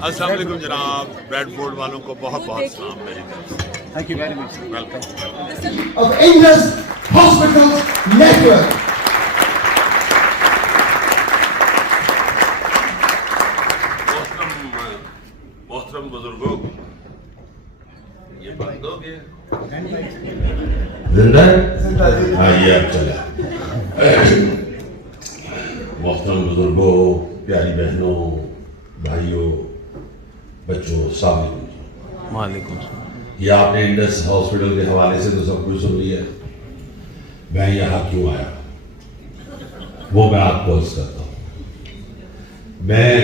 अस्सलाम वालेकुम जनाब, ब्रेडफोर्ड वालों को बहुत बहुत सलाम मेरी तरफ से। Thank you very much. Welcome. of Indus Hospitals Network. मोहतरम बुजुर्गों, ये बंद हो गया। जिंदा है? हाँ, ये अब चला। मोहतरम बुजुर्गों, प्यारी बहनों, भाइयों, बच्चों, अस्सलाम वालेकुम। ये आपने इंडस हॉस्पिटल के हवाले से तो सब कुछ सुन लिया। मैं यहाँ क्यों आया वो मैं आपको अर्ज करता हूँ। मैं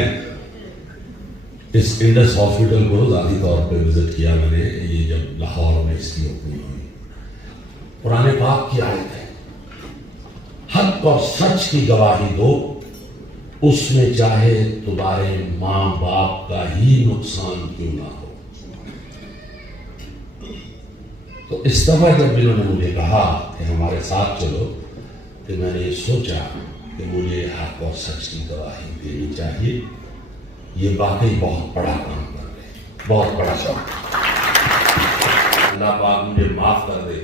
इस इंडस हॉस्पिटल को ज़ाती तौर पे विजिट किया मैंने, ये जब लाहौर में इसकी ओपनिंग हुई। पुराने पाक की आयत है, हक और सच की गवाही दो, उसमें चाहे तुम्हारे माँ बाप का ही नुकसान क्यों ना हो। तो इस दफा जब इन्होंने मुझे कहा कि हमारे साथ चलो, तो मैंने सोचा कि मुझे हक और सच की गवाही देनी चाहिए। ये वाकई बहुत बड़ा काम कर रहे हैं, बहुत बड़ा काम। अल्लाह पाक मुझे माफ कर दे,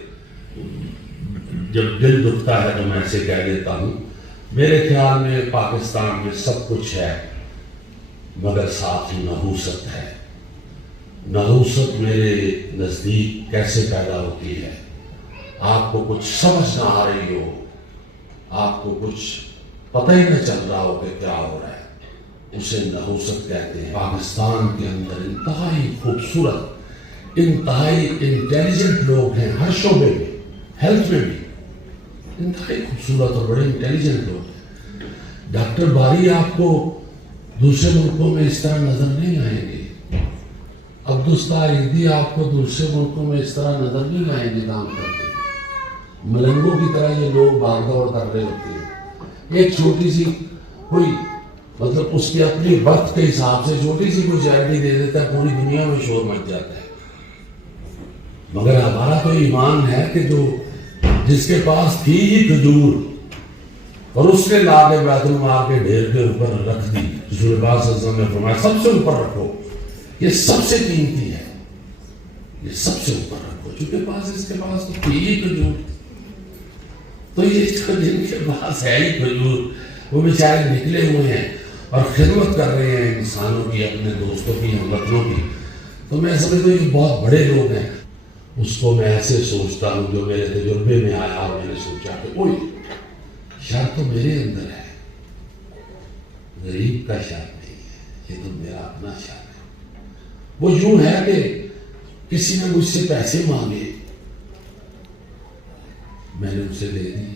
जब दिल दुखता है तो मैं ऐसे कह देता हूँ। मेरे ख्याल में पाकिस्तान में सब कुछ है, मगर साथ ही नहूसत है। नहूसत मेरे नज़दीक कैसे पैदा होती है? आपको कुछ समझ ना आ रही हो, आपको कुछ पता ही न चल रहा हो कि क्या हो रहा है, उसे नहूसत कहते हैं। पाकिस्तान के अंदर इंतहाई खूबसूरत, इंतहाई इंटेलिजेंट लोग हैं, हर शोबे में, हेल्थ में भी इंतहाई खूबसूरत और बड़े इंटेलिजेंट लोग हैं। डॉक्टर बारी आपको दूसरे मुल्कों में इस तरह नजर नहीं आएंगे। अब्दुस्तार ईदी आपको दूसरे मुल्कों में इस तरह नजर नहीं आएंगे काम करते। मलंगों की तरह ये लोग भागदौड़ कर रहे होते हैं। एक छोटी सी कोई मतलब उसकी अपनी वक्त के हिसाब से छोटी सी कोई चैरिटी दे देता है, पूरी दुनिया में शोर मच जाता है। मगर हमारा तो ईमान है कि जो जिसके पास थी ही खजूर और उसने ला के बैतुल माल के ढेर के ऊपर रख दी, रसूल पाक सल्लल्लाहु अलैहि वसल्लम ने फरमाया सबसे ऊपर रखो, ये सबसे कीमती है, ये सबसे ऊपर रखो। जिसके पास इसके पास तो थी ही खजूर, तो ये जिनके पास है ही खजूर, वो बेचारे निकले हुए हैं और खिदमत कर रहे हैं इंसानों की, अपने दोस्तों की, हमवतनों की। तो मैं समझता हूँ ये बहुत बड़े लोग हैं। उसको मैं ऐसे सोचता हूँ, जो मेरे तजुर्बे में आया और मैंने सोचा कि ओए शर तो मेरे अंदर है, गरीब का शर नहीं है, ये तो मेरा अपना शर है। वो यूं है कि किसी ने मुझसे पैसे मांगे, मैंने उसे दे दिए।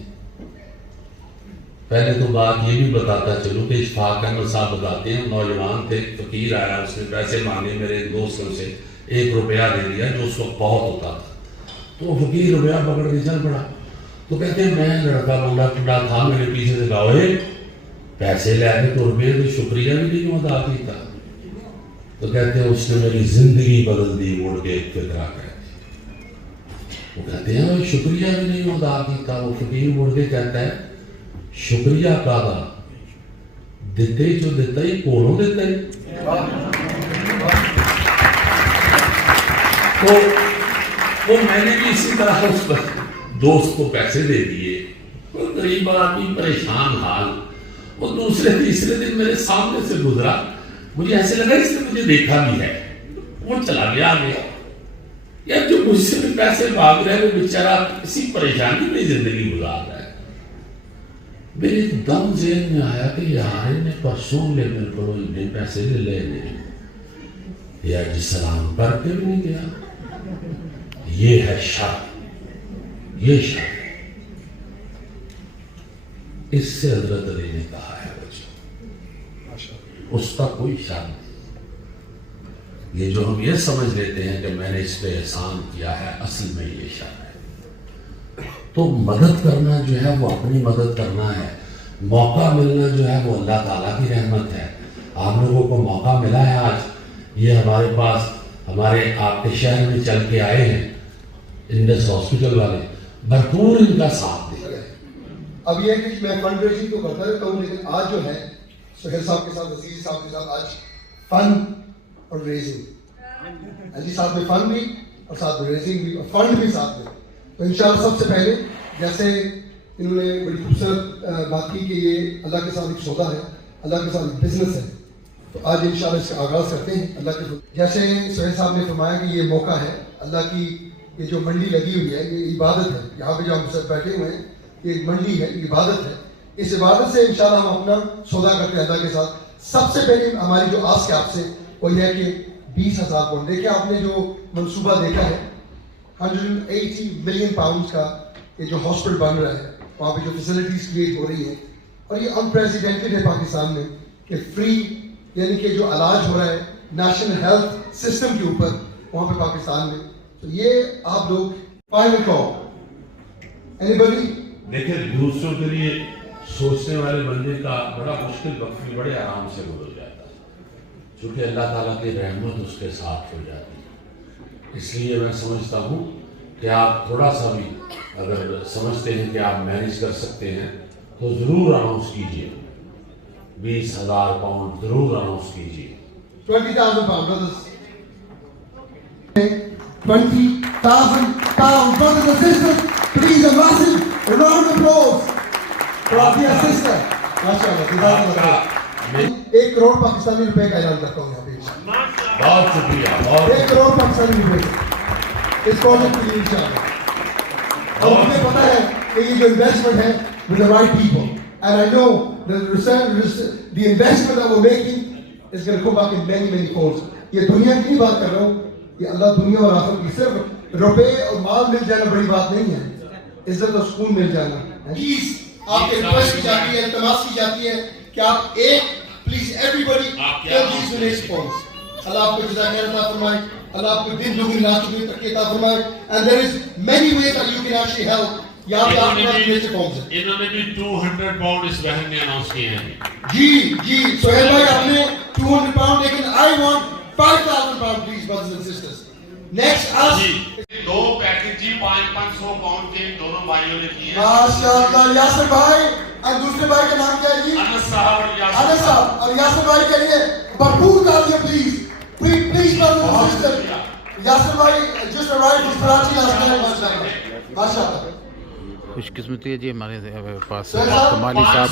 पहले तो बात ये भी बताता चलूं कि इशफाक अहमद साहब बताते हैं, नौजवान थे, फकीर आया, उसने पैसे मांगे मेरे दोस्तों से, 1 रुपया दे दिया जो उस वक्त बहुत होता था। तो फकीर रुपया पकड़ के चल पड़ा। तो कहते हैं मैं लड़का बंदा टुड़ा था, मेरे पीछे से कहा पैसे लेके तो रुपये तो शुक्रिया भी नहीं अदा किया। तो कहते हैं उसने मेरी जिंदगी बदल दी, मुड़ के फिक्रा कहते। वो कहते हैं शुक्रिया भी नहीं अदा किया। वो फकीर मुड़ के कहता है शुक्रिया कादा देते जो देता ही कोलों देता ही। तो वो मैंने भी इसी तरह उस दोस्त को पैसे दे दिए। वो गरीब आदमी परेशान हाल, वो दूसरे तीसरे दिन मेरे सामने से गुजरा, मुझे ऐसे लगा इसने मुझे देखा भी है। वो चला गया यार, जो मुझसे भी पैसे मांग रहे हैं वो बेचारा इसी परेशानी में जिंदगी गुजार रहा है। मेरे एकदम जेल में आया कि यार इन्हें परसों ले मेरे को इतने पैसे ले लेने, यार जी सलाम करके भी नहीं गया। ये है शर, ये शर। इससे हजरत अली ने कहा है बच्चों, उसका कोई शर नहीं। ये जो हम ये समझ लेते हैं कि मैंने इस पे एहसान किया है, असल में ये शर है। तो मदद करना जो है वो अपनी मदद करना है, मौका मिलना जो है वो अल्लाह ताला की रहमत है। आप लोगों को मौका मिला है आज, ये हमारे पास, हमारे आपके शहर में चल के आए हैं इंडस हॉस्पिटल वाले, भरपूर इनका साथ दे रहे हैं। अब ये कि मैं फंड रेजिंग तो करता रहता हूँ, लेकिन आज जो है सुहेल साहब के साथ, अजीज साहब के साथ आज फन और रेजिंग। अली साथ में फंड भी और साथ में रेजिंग भी और फंड भी साथ में। तो इंशाल्लाह सबसे पहले जैसे इन्होंने बड़ी खूबसूरत बात की कि ये अल्लाह के साथ एक सौदा है, अल्लाह के साथ एक बिजनेस है, तो आज इंशाल्लाह इसका आगाज़ करते हैं अल्लाह के। जैसे सोहेल साहब ने फरमाया कि ये मौका है अल्लाह की, ये जो मंडी लगी हुई है ये इबादत है। यहाँ पे जो हम सब बैठे हुए हैं ये एक मंडी है, इबादत है। इस इबादत से इंशाल्लाह हम अपना सौदा करते हैं अल्लाह के साथ। सबसे पहले हमारी जो आस है आपसे वो यह है कि 20,000 पाउंड, देखिए आपने जो मंसूबा देखा है 180 मिलियन पाउंड का ये जो हॉस्पिटल बन रहा है, वहाँ पे जो फैसिलिटीज क्रिएट हो रही है और ये अनप्रेसिडेंटेड है पाकिस्तान में कि फ्री यानी कि जो इलाज हो रहा है नेशनल हेल्थ सिस्टम के ऊपर वहाँ पे पाकिस्तान में। तो ये आप लोग फाइनल कॉल एनीबॉडी। देखिए दूसरों के लिए सोचने वाले बंदे का बड़ा मुश्किल वक्त भी बड़े आराम से गुजर जाता है क्योंकि अल्लाह ताला की रहमत उसके साथ हो जाती है। इसलिए मैं समझता हूँ कि आप थोड़ा सा भी अगर समझते हैं कि आप मैनेज कर सकते हैं तो ज़रूर अनाउंस कीजिए, 20,000 पाउंड ज़रूर अनाउंस कीजिए। 20,000 pounds, brothers. 20,000 pounds, brothers and sisters. Please, a massive round of applause for our dear sister. माशाअल्लाह, 1 करोड़ पाकिस्तानी रुपए का ऐलान करता हूँ यहाँ पे। बहुत शुक्रिया। बहुत 1 करोड़ पाकिस्तानी रुपए इस प्रोजेक्ट के लिए इंशाअल्लाह। और मुझे पता है कि ये जो इन्वेस्टमेंट है with the right people, and I know the investment that we're making is going to come back in many folds. ये दुनिया की बात कर रहा हूँ, ये अल्लाह दुनिया और आखिरत की, सिर्फ रुपए और माल मिल जाना बड़ी बात नहीं है, इज्जत और सुकून मिल जाना। प्लीज आपके रिक्वेस्ट की जाती है, इल्तिमास की जाती है कि आप एक please everybody please donate funds. अल्लाह आपको जज़ाकल्लाह खैर फरमाए, अल्लाह आपको दिन दुगनी रात दुगनी तरक्की अता फरमाए। And there is many ways that you can actually help. यहाँ पे आपके पास डोनेशन फॉर्म्स हैं। इन्होंने भी 200 पाउंड इस बहन ने अनाउंस किए हैं। जी सोहेल भाई आपने 200 पाउंड, लेकिन I want 5,000 pound please brothers and sisters. Next आज 2 पैकेज जी 500 पाउंड के दोनों भाइयों ने किए हैं। माशाअल्लाह। यासिर भाई और दूसरे भाई का नाम क्या है जी? अनस साहब और अनस साहब और यासिर भाई के लिए भरपूर तालियां please please brothers and sisters. Yasir भाई just arrived from Karachi last night. माशाअल्लाह खुशकिस्मती है जी हमारे पास कमाली साहब,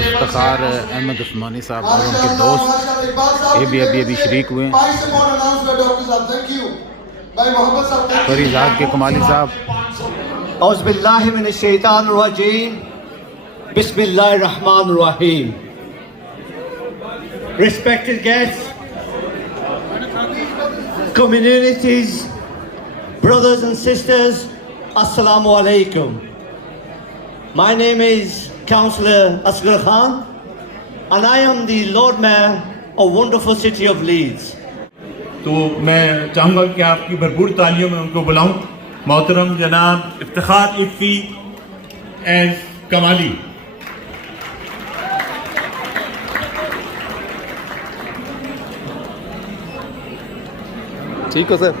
इफ्तिखार अहमद उस्मानी साहब और उनके दोस्त ये भी अभी शरीक हुए हैं। फरीजाद के कमाली साहब। औज़ुबिल्लाहि मिनश शैतानिर रजीम, बिस्मिल्लाहिर रहमानिर रहीम। Respected guests, communities, brothers and sisters, Assalamu alaikum. My name is Councillor Asghar Khan and I am the Lord Mayor of wonderful city of Leeds. तो मैं चाहूँगा कि आपकी भरपूर तालियों में उनको बुलाऊं। मोहतरम जनाब इफ्तिखार इफ़ी एज कमाली। ठीक है सर।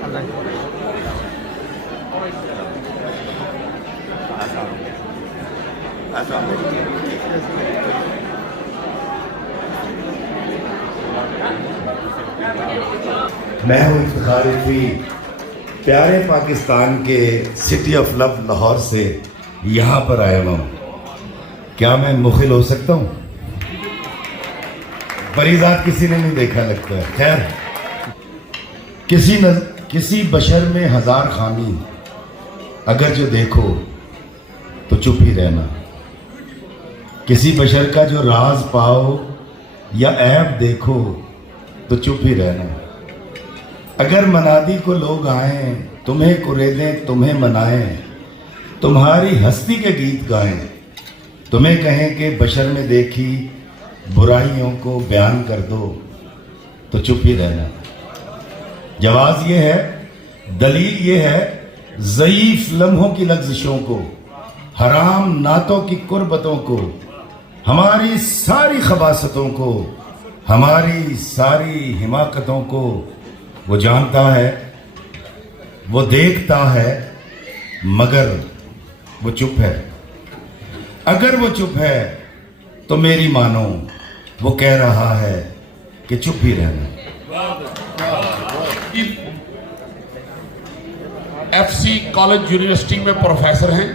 मैं हूँ इफ्तिखार इफ़ी, प्यारे पाकिस्तान के सिटी ऑफ लव लाहौर से यहाँ पर आया हूँ। क्या मैं मुखिल हो सकता हूँ? फरीजात किसी ने नहीं देखा लगता है। खैर, किसी बशर में 1000 खामी, अगर जो देखो तो चुप ही रहना। किसी बशर का जो राज पाओ या ऐब देखो तो चुप ही रहना। अगर मनादी को लोग आए, तुम्हें कुरेदें तुम्हें मनाएं, तुम्हारी हस्ती के गीत गाएं, तुम्हें कहें कि बशर में देखी बुराइयों को बयान कर दो तो चुप ही रहना। जवाब ये है, दलील ये है, ज़ईफ लम्हों की लग़्ज़िशों को, हराम नातों की कुर्बतों को, हमारी सारी खबासतों को, हमारी सारी हिमाकतों को वो जानता है, वो देखता है, मगर वो चुप है। अगर वो चुप है तो मेरी मानो वो कह रहा है कि चुप ही रहना। FC कॉलेज यूनिवर्सिटी में प्रोफेसर हैं।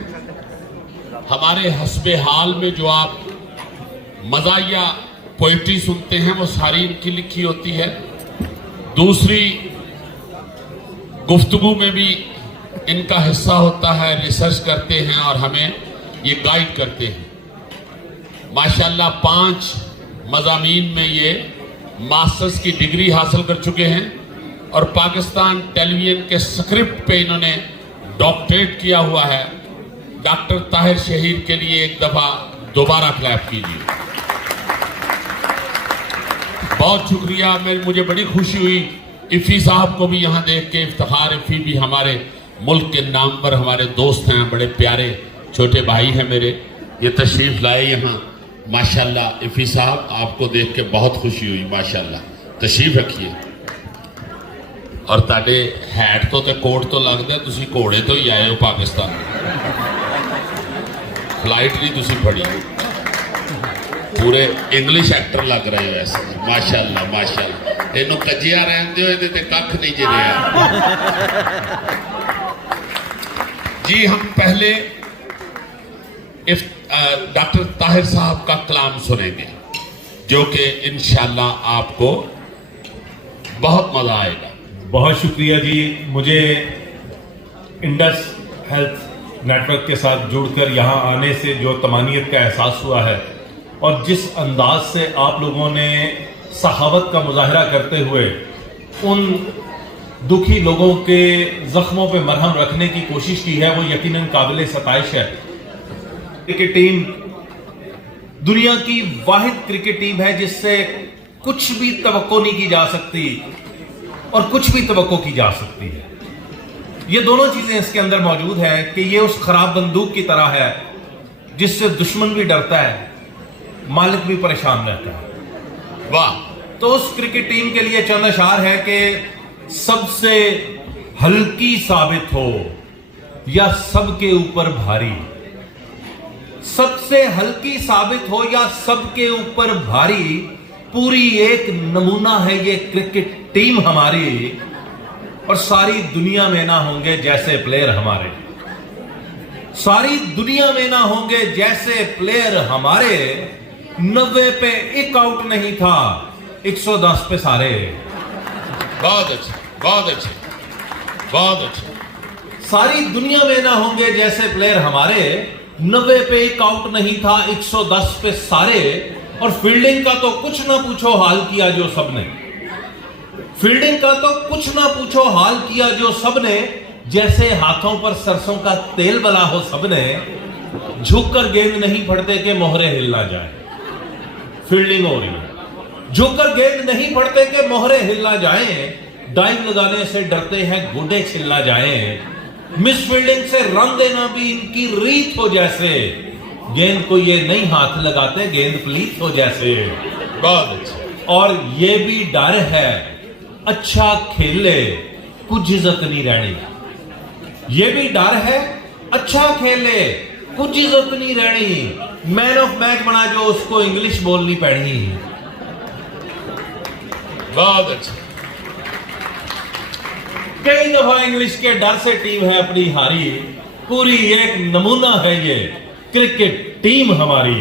हमारे हस्बे हाल में जो आप मज़ाहिया पोइट्री सुनते हैं वो सारी इनकी लिखी होती है। दूसरी गुफ्तगू में भी इनका हिस्सा होता है, रिसर्च करते हैं और हमें ये गाइड करते हैं। माशाल्लाह 5 मज़ामीन में ये मास्टर्स की डिग्री हासिल कर चुके हैं और पाकिस्तान टेलीविजन के स्क्रिप्ट पे इन्होंने डॉक्टरेट किया हुआ है। डॉक्टर ताहिर शहीर के लिए एक दफ़ा दोबारा क्लैप कीजिए। बहुत शुक्रिया। मुझे बड़ी खुशी हुई इफ़ी साहब को भी यहाँ देख के इफ्तिखार। इफ़ी भी हमारे मुल्क के नाम पर हमारे दोस्त हैं, बड़े प्यारे छोटे भाई हैं मेरे। ये तशरीफ़ लाए यहाँ माशाल्लाह। इफ़ी साहब आपको देख के बहुत खुशी हुई माशाल्लाह। तशरीफ़ रखिए। और ताडे हैट तो ते कोट तो लगता तुसी घोड़े तो ही आए हो पाकिस्तान। फ्लाइट नहीं तुसी फड़ी, पूरे इंग्लिश एक्टर लग रहे हो ऐसे। माशाल्लाह माशाल्लाह। इनू कजिया रहंदे हो इहदे ते कख नहीं जे रहा। जी हम पहले डॉक्टर ताहिर साहब का कलाम सुनेंगे जो कि इंशाल्लाह आपको बहुत मजा आएगा। बहुत शुक्रिया जी, मुझे इंडस हेल्थ नेटवर्क के साथ जुड़कर यहाँ आने से जो तमानियत का एहसास हुआ है और जिस अंदाज से आप लोगों ने सखावत का मुजाहरा करते हुए उन दुखी लोगों के जख्मों पे मरहम रखने की कोशिश की है, वो यकीनन काबिल सताइश है। क्रिकेट टीम दुनिया की वाहिद क्रिकेट टीम है जिससे कुछ भी तवक्को नहीं की जा सकती और कुछ भी तवक्को की जा सकती है। ये दोनों चीजें इसके अंदर मौजूद हैं कि ये उस खराब बंदूक की तरह है जिससे दुश्मन भी डरता है, मालिक भी परेशान रहता है। वाह। तो उस क्रिकेट टीम के लिए चंद अशार है कि सबसे हल्की साबित हो या सबके ऊपर भारी, सबसे हल्की साबित हो या सबके ऊपर भारी, पूरी एक नमूना है ये क्रिकेट टीम हमारी। और सारी दुनिया में ना होंगे जैसे प्लेयर हमारे, सारी दुनिया में ना होंगे जैसे प्लेयर हमारे। 90 पे एक आउट नहीं था, 110 पे सारे। बहुत अच्छे बहुत अच्छे बहुत अच्छे। सारी दुनिया में ना होंगे जैसे प्लेयर हमारे। 90 पे एक आउट नहीं था, 110 पे सारे। और फील्डिंग का तो कुछ ना पूछो हाल किया जो सबने, फील्डिंग का तो कुछ ना पूछो हाल किया जो सबने। जैसे हाथों पर सरसों का तेल बला हो सबने। झुककर गेंद नहीं पड़ते कि मोहरे हिल ना जाए, फील्डिंग हो रही है। झुककर गेंद नहीं पड़ते कि मोहरे हिल ना जाए। डाइव लगाने से डरते हैं गोडे छिल ना जाए। मिस फील्डिंग से रन देना भी इनकी रीत हो जैसे। गेंद को ये नहीं हाथ लगाते, गेंद प्लीत हो जैसे। बहुत अच्छे। और ये भी डर है अच्छा खेले कुछ इज्जत नहीं रहनी। ये भी डर है अच्छा खेले कुछ इज्जत नहीं रहनी। मैन ऑफ मैच बना जो उसको इंग्लिश बोलनी पड़ी। बहुत अच्छे। कई दफा इंग्लिश के डर से टीम है अपनी हारी। पूरी एक नमूना है ये क्रिकेट टीम हमारी।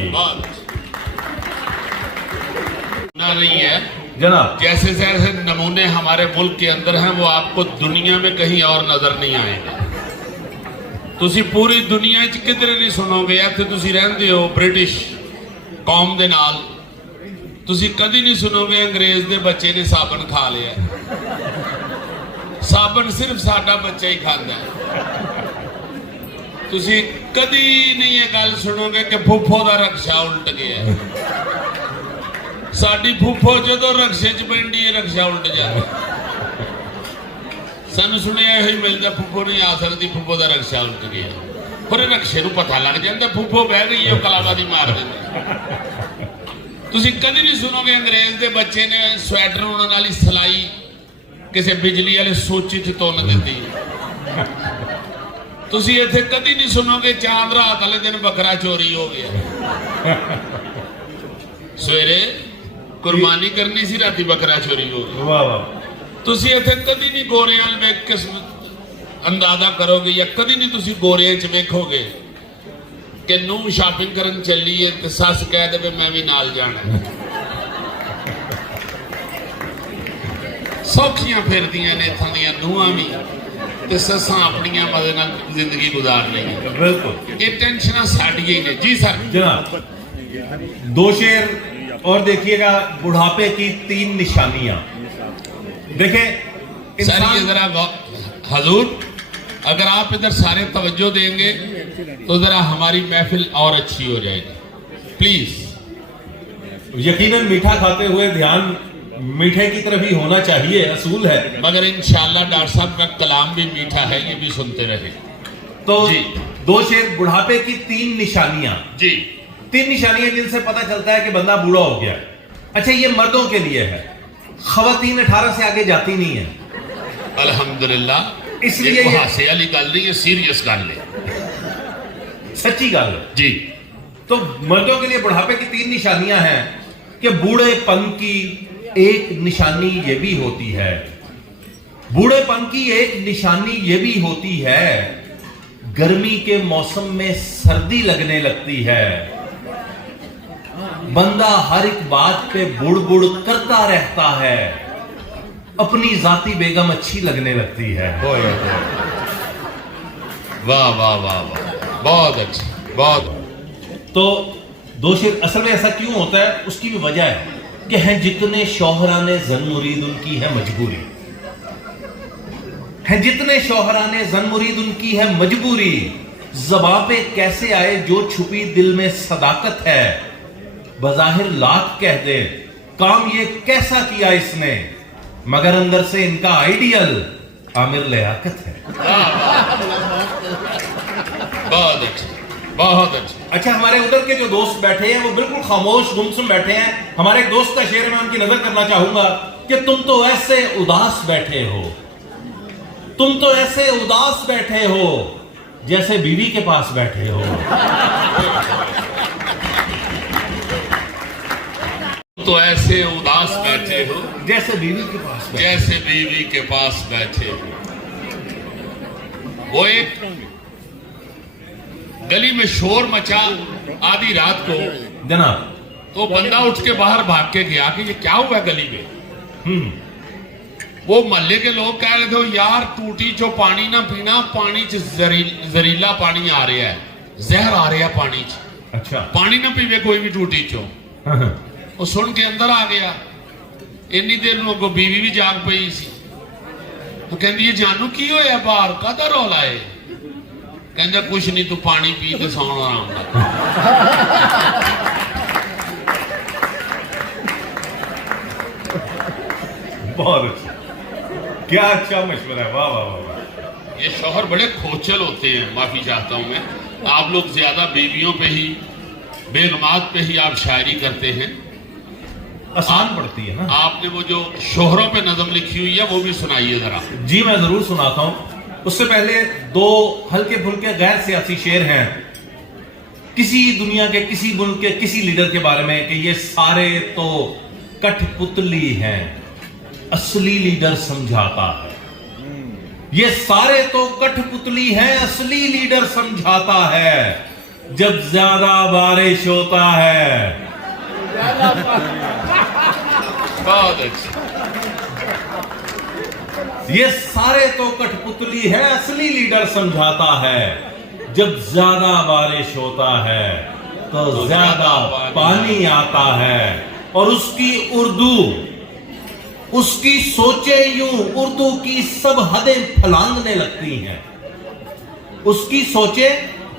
ना नहीं है जनाब, जैसे जैसे नमूने हमारे मुल्क के अंदर हैं वो आपको दुनिया में कहीं और नजर नहीं आएंगे। तुसी पूरी दुनिया च किधरे नहीं सुनोगे। इत्थे तुसी रहंदे हो ब्रिटिश कौम दे नाल, तुसी कदी नहीं सुनोगे अंग्रेज दे बच्चे ने साबन खा लिया। साबन सिर्फ साडा बच्चा ही खाता है। तुसी कदी नहीं ये गल सुनोगे कि फुफो दा रक्षा उल्ट गया। साडी फुफो जदों रक्शे च बहंदी है रक्षा उल्ट जाता। सानू सुनिया यही मिलता फुफो नहीं आ सकती, फुफो दा रक्षा उल्ट गया। पर रक्शे नूं पता लग जाता फुफो बह गई है, कलाबाजी मार देंगे। तुसी कदी नहीं सुनोगे अंग्रेज दे बच्चे ने स्वेटर उन्हां नाल सिलाई किसी बिजली वाले सोची च तुन दी। तुसी इत्थे कदी नहीं सुनोगे चांद रात वाले दिन बकरा चोरी हो गया। सवेरे कुर्बानी करनी सी, राती बकरा चोरी हो गया। वाह वाह। तुसी इत्थे कदी नहीं गोरियां वेख ਅੰਦਾਜ਼ਾ ਕਰੋਗੇ ਜਾਂ ਕਦੀ ਨਹੀਂ ਤੁਸੀਂ ਗੋਰਿਆਂ 'ਚ ਵੇਖੋਗੇ ਕਿ ਨੂੰਹ ਸ਼ਾਪਿੰਗ ਕਰਨ ਚੱਲੀ ਹੈ ਤੇ ਸੱਸ ਕਹਿ ਦੇਵੇ ਮੈਂ ਵੀ ਨਾਲ ਜਾਣਾ। ਸੌਖੀਆਂ ਫਿਰਦੀਆਂ ਨੇ ਇੱਥੋਂ ਦੀਆਂ ਨੂੰਹਾਂ ਵੀ ਤੇ ਸੱਸਾਂ ਆਪਣੀਆਂ ਮਜ਼ੇ ਨਾਲ ਜ਼ਿੰਦਗੀ ਗੁਜ਼ਾਰ ਲਈਆਂ। बिल्कुल ਇਹ ਟੈਨਸ਼ਨਾਂ ਸਾਡੀਆਂ ਹੀ ਨੇ ਜੀ ਸਰ। जनाब 2 शेर और देखिएगा, बुढ़ापे की 3 निशानियां। देखिए सर ये जरा हजूर अगर आप इधर सारे तवज्जो देंगे तो जरा हमारी महफिल और अच्छी हो जाएगी प्लीज। यकीनन मीठा खाते हुए ध्यान मीठे की तरफ ही होना चाहिए, असूल है। मगर इंशाल्लाह डॉक्टर साहब का कलाम भी मीठा है, ये भी सुनते रहे। तो जी। 2 शेर बुढ़ापे की 3 निशानियां। जी 3 निशानियां जिनसे पता चलता है कि बंदा बूढ़ा हो गया। अच्छा, ये मर्दों के लिए है, खवातीन 18 से आगे जाती नहीं है। अल्हम्दुलिल्लाह, इसलिए ये ये- हासे वाली गल नहीं है, सीरियस गल है सच्ची गल है। जी। तो मर्दों के लिए बुढ़ापे की 3 निशानियां हैं कि बूढ़ेपन की एक निशानी ये भी होती है, बूढ़ेपन की एक निशानी ये भी होती है, गर्मी के मौसम में सर्दी लगने लगती है, बंदा हर एक बात पे बुड़ बुड़ करता रहता है, अपनी जाती बेगम अच्छी लगने लगती है। वाह वाह वाह वाह, बहुत अच्छी, बहुत। तो 2 शेर असल में ऐसा क्यों होता है, उसकी भी वजह है कि हैं जितने शौहराने जन मुरीद उनकी है मजबूरी, हैं जितने शौहराने जन मुरीद उनकी है मजबूरी, ज़बां पे कैसे आए जो छुपी दिल में सदाकत है, बज़ाहिर लाख कह दे काम ये कैसा किया इसने, मगर अंदर से इनका आइडियल आमिर लियाकत है। बहुत अच्छी, बहुत अच्छी। अच्छा, हमारे उधर के जो दोस्त बैठे हैं वो बिल्कुल खामोश गुमसुम बैठे हैं। हमारे एक दोस्त का शेर मैं उनकी नजर करना चाहूंगा कि तुम तो ऐसे उदास बैठे हो, तुम तो ऐसे उदास बैठे हो जैसे बीवी के पास बैठे हो। तो ऐसे उदास बैठे हो जैसे बीवी के पास बैठे जैसे बीवी के पास बैठे हो। वो एक गली में शोर मचा आधी रात को, जनाब। तो बंदा उठ के बाहर भाग के गया कि ये क्या हुआ गली में। वो मोहल्ले के लोग कह रहे थे यार टूटी चो पानी ना पीना, पानी च जहरीला पानी आ रहा है, जहर आ रहा पानी च, अच्छा। पानी ना पीवे कोई भी टूटी चो। वो सुन के अंदर आ गया। इन्नी देर में अगों बीवी भी जाग पई सी। तो कहती है जानू की होया बाहर कादा रौला है? कहता कुछ नहीं, तू पानी पी के सौना आराम कर। बहुत अच्छा, क्या अच्छा मशवरा है, वाह वाह वाह वाह। ये शौहर बड़े खोचल होते हैं, माफी चाहता हूं मैं। आप लोग ज्यादा बीवियों पे ही, बेगमात पे ही आप शायरी करते हैं। आसान पड़ती है ना। आपने वो जो शोहरों पे नज़म लिखी हुई है वो भी सुनाइए जरा। जी मैं जरूर सुनाता हूं। उससे पहले 2 हल्के फुल्के गैर सियासी शेर हैं किसी दुनिया के किसी मुल्क के किसी लीडर के बारे में कि ये सारे तो कठपुतली हैं, असली लीडर समझाता है। ये सारे तो कठपुतली हैं, असली लीडर समझाता है, जब ज्यादा बारिश होता है। बहुत अच्छी। ये सारे तो कठपुतली है, असली लीडर समझाता है, जब ज्यादा बारिश होता है तो ज्यादा पानी आता है, और उसकी उर्दू, उसकी सोचें यूं उर्दू की सब हदें फलांगने लगती हैं। उसकी सोचें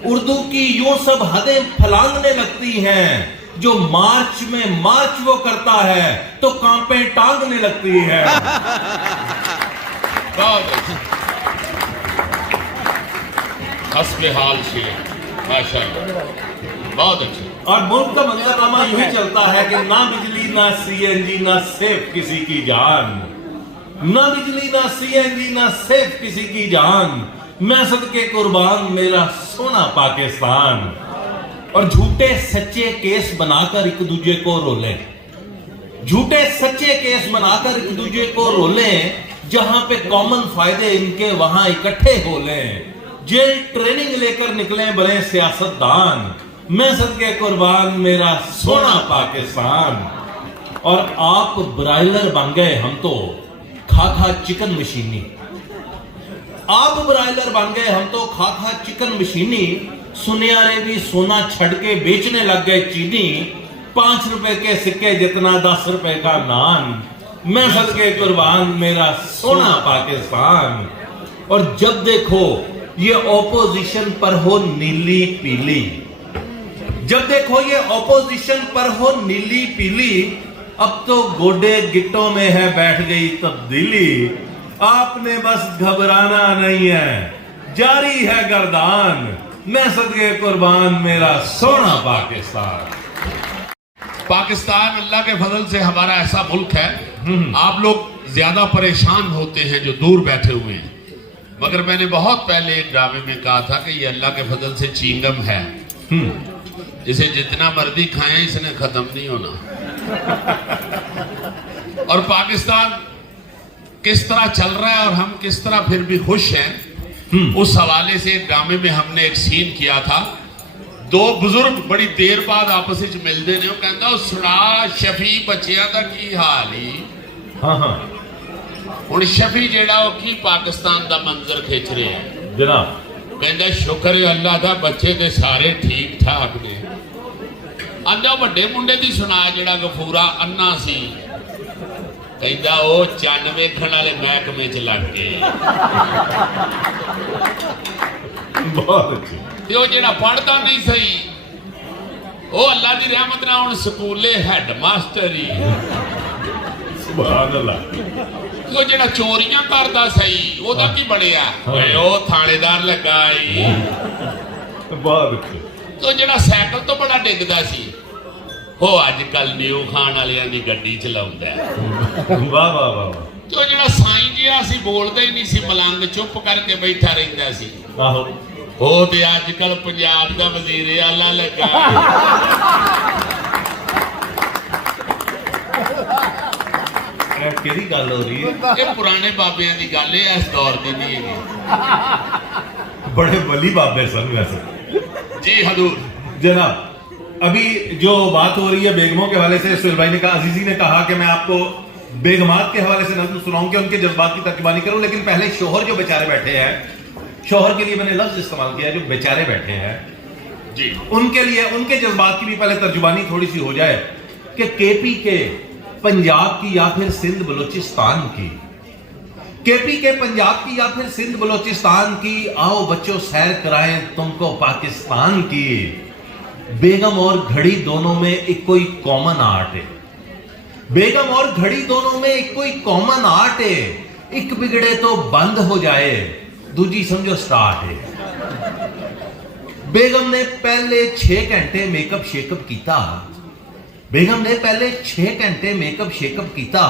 उर्दू की यूं सब हदें फलांगने लगती हैं, जो मार्च में मार्च वो करता है तो कांपे टांगने लगती है। बहुत अच्छी, हस्बे हाल शेर, माशाअल्लाह, बहुत अच्छी। और मुल्क का मंजरनामा यूं ही चलता है कि ना बिजली ना सीएनजी ना सेफ किसी की जान, ना बिजली ना सीएनजी ना सेफ किसी की जान, मैं सदके कुर्बान मेरा सोना पाकिस्तान। और झूठे सच्चे केस बनाकर एक दूजे को रोलें, झूठे सच्चे केस बनाकर एक दूजे को रोलें, जहां पे कॉमन फायदे इनके वहां इकट्ठे हो लें। जेल ट्रेनिंग लेकर निकले बड़े सियासतदान, मैं सदके कुर्बान मेरा सोना पाकिस्तान। और आप ब्रायलर बन गए, हम तो खा चिकन मशीनी। आप ब्रायलर बन गए, हम तो खा चिकन मशीनी। सुनियारे भी सोना छड़ के बेचने लग गए चीनी। 5 रुपए के सिक्के जितना 10 रुपए का नान, मैं सदके कुर्बान मेरा सोना पाकिस्तान। और जब देखो ये ऑपोजिशन पर हो नीली पीली, जब देखो ये ऑपोजिशन पर हो नीली पीली, अब तो गोडे गिट्टों में है बैठ गई तब्दीली। आपने बस घबराना नहीं है, जारी है गर्दान, मैं सदके कुर्बान मेरा सोना पाकिस्तान। पाकिस्तान अल्लाह के फजल से हमारा ऐसा मुल्क है, आप लोग ज्यादा परेशान होते हैं जो दूर बैठे हुए हैं, मगर मैंने बहुत पहले एक ड्रामे में कहा था कि ये अल्लाह के फजल से चींगम है, इसे जितना मर्जी खाएं इसने खत्म नहीं होना। और पाकिस्तान किस तरह चल रहा है और हम किस तरह फिर भी खुश हैं, उस हवाले से ड्रामे में हमने एक सीन किया था। दो बुजुर्ग बड़ी देर बाद आपस में मिलते ने, कहता सुना शफी बच्चियां दा की हाल ही। हाँ हाँ, हुण शफी जेड़ा वो की पाकिस्तान दा मंजर खिंच रहे हैं जनाब। कहता शुक्र है अल्लाह दा बच्चे ते सारे ठीक ठाक ने। आंदा वड्डे मुंडे दी सुना जेड़ा गफूरा अन्ना सी, कहता वो चन्न वेखण वाले महकमे च लग गए। बहुत अच्छी। ते वो जेड़ा पढ़दा नहीं सही, वो अल्लाह दी रहमत नाल हुण स्कूले हैड मास्टर ही। सुभान अल्लाह। वो जेड़ा चोरियां करदा सही, ओदा की बनया? ओ थानेदार लगा ही। बहुत अच्छी। तो जेड़ा साइकिल तो बड़ा डिगदा सी, वो अजकल न्यू खान वालियां दी गड्डी चलाउंदा है। वाह वाह वाह। तो जेड़ा साईं जिहा सी, बोलदा ही नहीं सी, मलंग चुप करके बैठा रहिंदा सी, आहो, वो ते अजकल पंजाब दा वजीर आला लगा। केड़ी गल हो रही है? ये पुराने बाबियां दी गल है, इस दौर दी नहीं है। बड़े वली बाबे सन वैसे। जी हजूर। जनाब, अभी जो बात हो रही है बेगमों के हवाले से, सुहेल भाई ने कहा, अजीजी ने कहा कि मैं आपको बेगमात के हवाले से नज़्म सुनाऊं कि उनके जज्बात की तर्जुमानी करूं, लेकिन पहले शोहर जो बेचारे बैठे हैं, शोहर के लिए मैंने लफ्ज इस्तेमाल किया, जो बेचारे बैठे हैं जी, उनके लिए उनके जज्बात की भी पहले तर्जुमानी थोड़ी सी हो जाए कि केपी के पंजाब की या फिर सिंध बलूचिस्तान की, केपी के पंजाब की या फिर सिंध बलूचिस्तान की, आओ बच्चों सैर कराएं तुमको पाकिस्तान की। बेगम और घड़ी दोनों में एक कोई कॉमन आर्ट है, बेगम और घड़ी दोनों में एक कोई कॉमन आर्ट है। एक बिगड़े तो बंद हो जाए, दूजी समझो स्टार्ट है। बेगम ने पहले 6 घंटे मेकअप शेकअप किया, बेगम ने पहले 6 घंटे मेकअप शेकअप किया,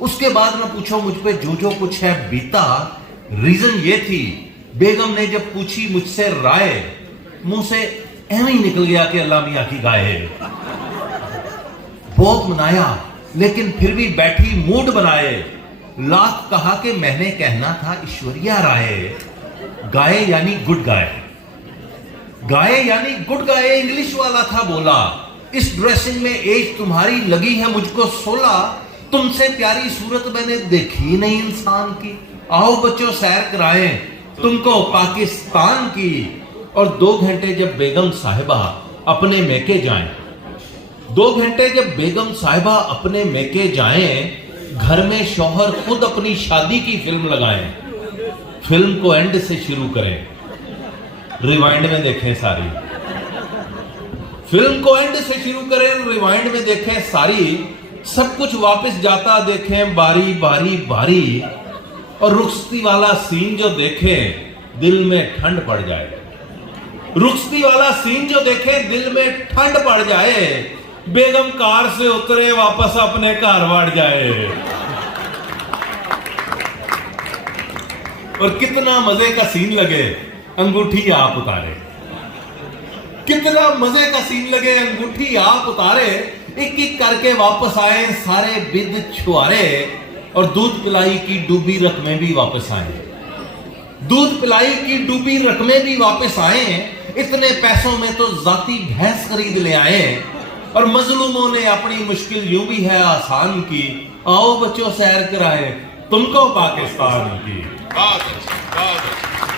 उसके बाद ना पूछो मुझ पे जो जो कुछ है बीता। रीजन ये थी, बेगम ने जब पूछी मुझसे राय, मुंह से ऐਵੇਂ ही निकल गया कि अल्लाह मियां की गाय है। बहुत मनाया लेकिन फिर भी बैठी मूड बनाए, लाख कहा कि मैंने कहना था ईश्वरिया राय। गाय यानी गुड गाय, गाय यानी गुड गाय इंग्लिश वाला था बोला। इस ड्रेसिंग में एज तुम्हारी लगी है मुझको 16, तुमसे प्यारी सूरत मैंने देखी नहीं इंसान की। आओ बच्चों सैर कराएं तुमको पाकिस्तान की। और 2 घंटे जब बेगम साहिबा अपने मेके जाएं, 2 घंटे जब बेगम साहिबा अपने मेके जाएं, घर में शौहर खुद अपनी शादी की फिल्म लगाएं। फिल्म को एंड से शुरू करें, रिवाइंड में देखें सारी। फिल्म को एंड से शुरू करें, रिवाइंड में देखें सारी। सब कुछ वापस जाता देखें बारी बारी बारी। और रुखसती वाला सीन जो देखें दिल में ठंड पड़ जाए, रुखसती वाला सीन जो देखें दिल में ठंड पड़ जाए। बेगम कार से उतरे वापस अपने घर बढ़ जाए। और कितना मजे का सीन लगे, अंगूठी आप उतारे। कितना मजे का सीन लगे, अंगूठी आप उतारे। एक एक करके वापस आए सारे बिद छुआरे। और दूध पिलाई की डूबी रकमें भी वापस आए। दूध पिलाई की डूबी रकमें भी वापस आए। इतने पैसों में तो जाती भैंस खरीद ले आए। और मजलूमों ने अपनी मुश्किल यूं भी है आसान की, आओ बच्चों सैर कराए तुमको पाकिस्तान की। बहुत अच्छा, बहुत अच्छा।